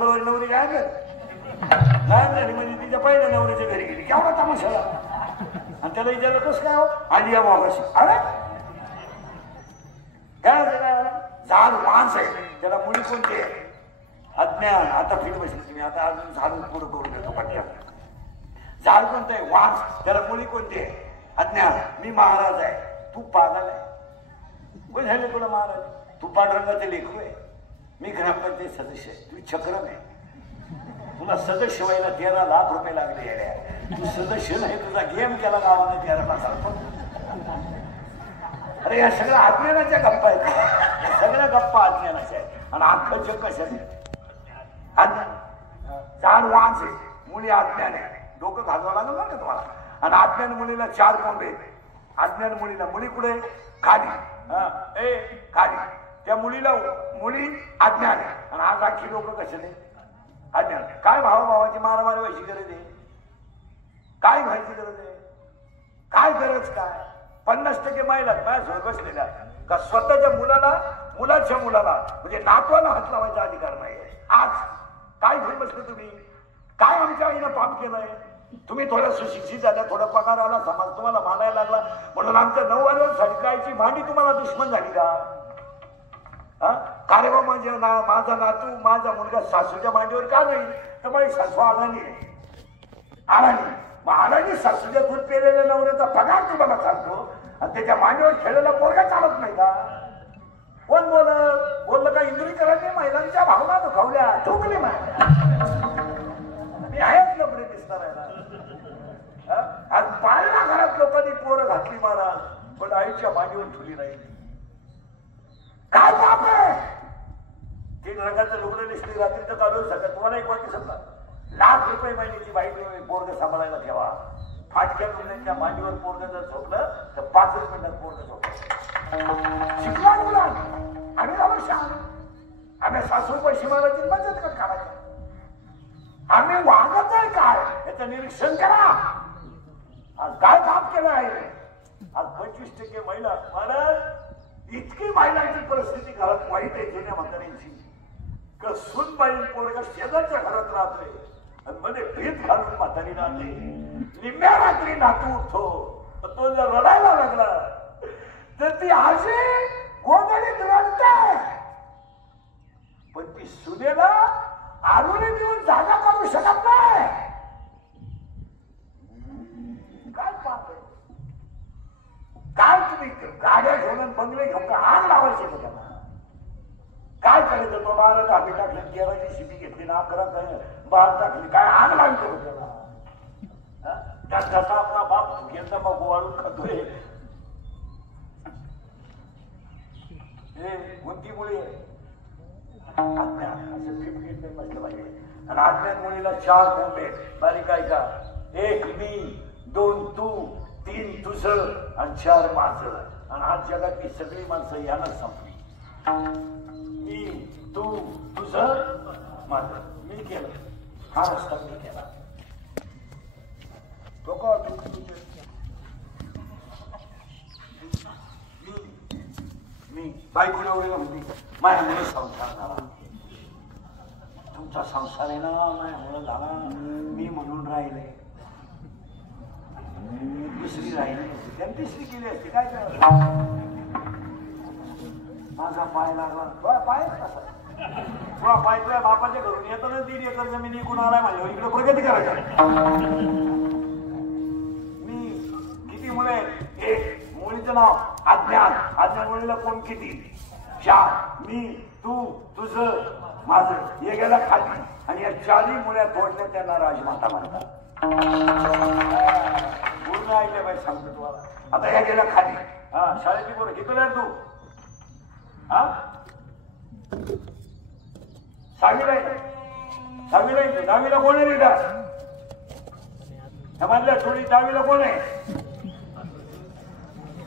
मंगळवारी नवरी काय झाली म्हणजे तिच्या पहिल्या नवरीच्या घरी गेली केवढा तमाशाला आणि त्याला विचारलं कसं काय हो आली या मागाशी अरे काय झाड माणस आहे त्याला मुली कोणती आहे अज्ञान आता फिट बसली तुम्ही आता अजून झाड पुढं करून देतो पटक्यात झाड कोणतं आहे वांस त्याला मुली कोणती आहे अज्ञान मी महाराज आहे तू पागल आहे कोण झाले तुला महाराज तू पांडुरंगाचे लेखू आहे मी ग्रामपंचायत सदस्य आहे तू चक्रम आहे तुला सदस्य व्हायला 13 लाख रुपये लागले येड्या तू सदस्य नाही तुझा गेम केला गावाने 13 लाखाला अरे या सगळ्या अज्ञानाच्या गप्पा आहेत या सगळ्या गप्पा अज्ञानाच्या आहेत आणि अख्खं जग कशाने झाड वांस आहे मुली अज्ञान आहे डोकं घालवावं लागलं ना तुम्हाला आणि अज्ञान मुलीला 4 कोंबे अज्ञान मुलीला मुली कुठे खाली ए खाली त्या मुलीला मुली अज्ञान आहे आणि आज अख्खी लोक कशाने अज्ञान काय भावाभावाची मारामारी व्हायची गरज आहे काय व्हायची गरज आहे काय गरज काय 50% महिला माझ्यासोबत बसलेल्या का स्वतःच्या मुलाच्या मुलाला म्हणजे नातवाला हात लावायचा अधिकार नाही आज काय घेऊन बसले तुम्ही काय आमच्या आईनं पाप केलंय तुम्ही थोड्या सुशिक्षित झाल्या थोडा पगार आला समाज तुम्हाला मानायला लागला म्हणून आमच्या 9 वर्षांसाठी कायची भांडी तुम्हाला दुश्मन झाली का का रे बा माझा नातू माझा मुलगा सासूच्या मांडीवर का नाही तर माझी सासू आलानी मग आलानी सासूच्या दूध पेलेल्या नवऱ्याचा पगार तुम्हाला चालतो आणि त्याच्या मांडीवर खेळलेला पोरगा चालत नाही का कोण बोललं का इंद्रीकरांनी महिलांच्या भावना दुखावल्या ठोकले मी आहेच लपडे दिसणार आहे आज पाळणा घरात लोकांनी पोरं घातली मारा पण आईच्या मांडीवर ठुली नाही काय पाप आहे 3 रंगाचं लुगडं दिसली रात्रीचं चालू सगळं तुम्हाला एक वाटते समजा लाख रुपये महिन्याची बाईक पोरग सांभाळायला ठेवा फाटक्या मुलांच्या मांडीवर पोरग जर झोपलं तर 5 मिनिटात पोरग झोपलं शिकला मुला आम्ही जाऊ आम्ही सासू पैसे मारायची बचत कर काढायचं आम्ही वागत आहे काय याचं निरीक्षण करा आज काय पाप केलं आहे आज 25% महिला महाराज इतकी महिलांची परिस्थिती घरात वाईट आहे जुन्या म्हाताऱ्यांची सून बाई पोरगा शेजारच्या घरात राहतोय आणि मध्ये भीत घालून म्हातारी राहते निम्म्या रात्री नातू उठतो तो जर रडायला लागला तर ती आजी गोधडीत रडते पण ती सुनेला आरुणी देऊन जागा करू शकत नाही काय पाहते काय तुम्ही गाड्या घेऊन बंगले घेऊन का आग लावायचे का त्यांना काय करायचं तो 12 धाबी टाकले 13ची शिपी घेतली ना 11 12 टाकली काय आग लावतो त्याला त्याचा आपला बाप घेता मग वाळून खातोय कोणतीमुळे असं फिट म्हटलं पाहिजे आणि अज्ञान मुलीला 4 कोंबे बारीक आहे का 1 मी 2 तू 3 तुझं आणि 4 माझं आणि आज जगातली सगळी माणसं यानं संपली मी तू तुझं माझं मी केलं हा रस्ता मी केला तो का मी बायको एवढे म्हणते माझ्यामुळे संसार झाला तुमचा संसार आहे ना माझ्यामुळे झाला मी म्हणून राहिले दुसरी राहिली असते त्याने तिसरी केली असते काय करायचं माझा पाय लागला पाय कसा तुला पाय तुझ्या बापाच्या घरून येताना 1.5 एकर जमीन विकून आलाय माझ्या इकडे प्रगती करायची मी किती मुळे 1 मुलीचं नाव अज्ञान अज्ञान मुलीला कोण किती 4 मी तू तुझं माझं हे गेला खाली आणि या 4 मुल्या तोडल्या त्यांना राजमाता म्हणतात पूर्ण ऐकल्या पाहिजे सांगतो तुम्हाला आता या गेला खाली हा शाळेची पोरं किती तू हा 6वीला आहे 10वीला कोण आहे लिडर समजल्या थोडी 10वीला कोण आहे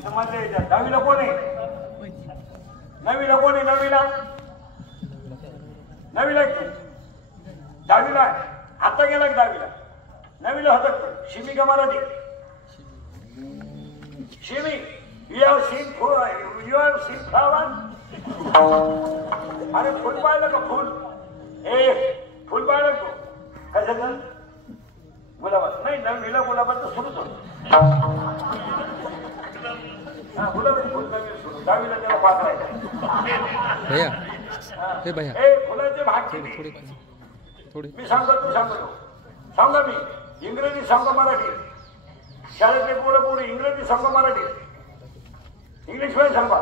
समजल्या 10वीला कोण आहे 9वीला कोण आहे 9वीला 10वीला आता गेला की 10वीला 9वीला होता शिमी का मराठी शिमी you have seen flower अरे फुल पाहिलं का फुल कशाचं गुलाबात नाही ना मिला गुलाबाचं सुरूच होत हा गुलाबाची फुल नवीन सुरू दहावीला त्याला पात्रायचं फुलाचे भाग मी सांगतो तू सांगतो सांगा मी इंग्रजी सांगा मराठी शाळेतले पोरं पोरी इंग्रजी सांगा मराठी इंग्लिश मध्ये सांगा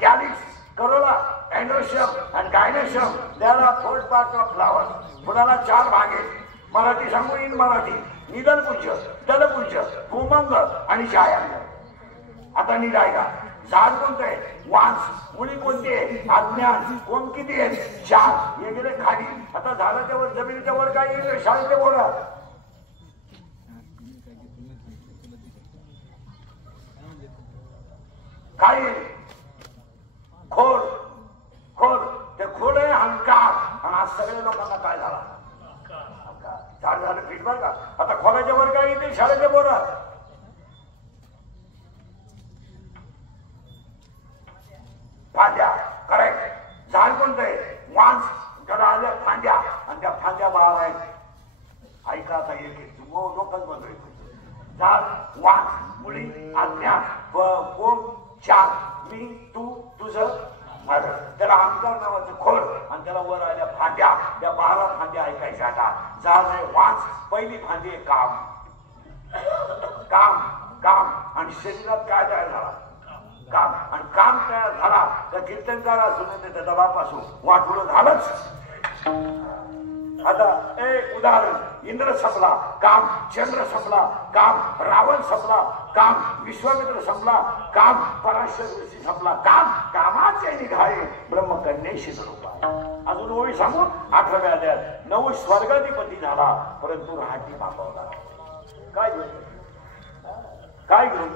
कॅलिक्स करोला अँड्रोशियम आणि गायनेशियम त्याला फोर्थ पार्ट ऑफ फ्लावर फुलाला 4 भाग आहेत मराठी सांगू इन मराठी निधनपुंज दलपुंज कुमंग आणि छायांग आता निरायगा झाड कोणतं आहे वांस मुळी कोणती आहे अज्ञान कोण किती आहे 4 हे गेले खाली आता झाडाच्या वर जमिनीच्या वर काय येईल शाळेचे बोला काय खोड खोड ते खोड आहे अहंकार आणि आज सगळ्या लोकांना काय झाला झाड झालं पीठ बर का आता खोडाच्या वर काय येते शाळेच्या बोरा फांद्या करेक्ट झाड कोणतं आहे वांस त्याला आल्या फांद्या आणि त्या फांद्या बाहेर आहेत ऐका आता एक लोकच बनवायचं झाड वांस मुळी आज्ञा कोण 4 मी तू तुझं त्याला अहंकार नावाचं खोड आणि त्याला वर आल्या फांद्या त्या 12 फांद्या ऐकायच्या आता झाड आहे वांस पहिली फांदी आहे काम काम काम आणि शरीरात काय तयार झाला काम आणि काम तयार झाला तर कीर्तनकार असून त्याच्या दबापासून वाटुळं झालंच आता एक उदाहरण इंद्र संपला काम चंद्र संपला काम रावण संपला काम विश्वामित्र संपला काम पराशर ऋषी संपला काम कामाचे निघाले ब्रह्मकन्येशी रूपा अजून ओळी सांगू 18व्या अध्यायात 9 स्वर्गाधिपती झाला परंतु राहटी मागवला काय घेऊन काय घेऊन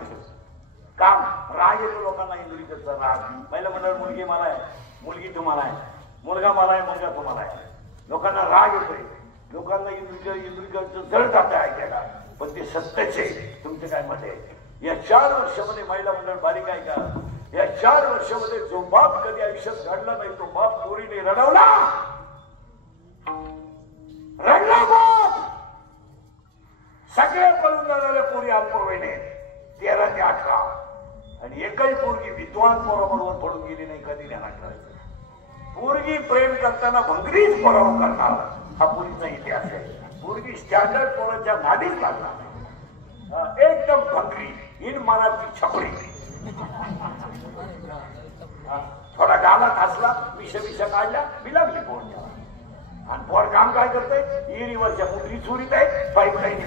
काम राग येतो लोकांना इंद्रियचा राग पहिलं म्हणणार मुलगी मला आहे मुलगी तुम्हाला आहे मुलगा मला आहे मुलगा तुम्हाला आहे लोकांना राग येतोय लोकांना इंद्रियचं जड जात ऐकायला पण ते सत्यचे तुमचे काय मत आहे या 4 वर्षामध्ये महिला मंडळ बारीक आहे का या 4 वर्षामध्ये जो बाप कधी आयुष्यात घडला नाही तो बाप पोरीने रडवला रडला बाप सगळे पळून जाणाऱ्या पोरी अल्पवयीने 13 ते 18 आणि एकही पोरगी विद्वान पोराबरोबर पडून गेली नाही कधी ध्यानात ठेवायचं पोरगी प्रेम करताना भंगरीच पराभव करणार हा पोरीचा इतिहास आहे पोरगी स्टँडर्ड पोराच्या नादीच लागणार नाही एकदम भंगरी इन मराठी छपरी थोडा गालात हसला विष काढल्या बिलावली पोर आणि पोर काम काय करतंय इरीवरच्या मुठरी चोरीत आहे पाईपलाईन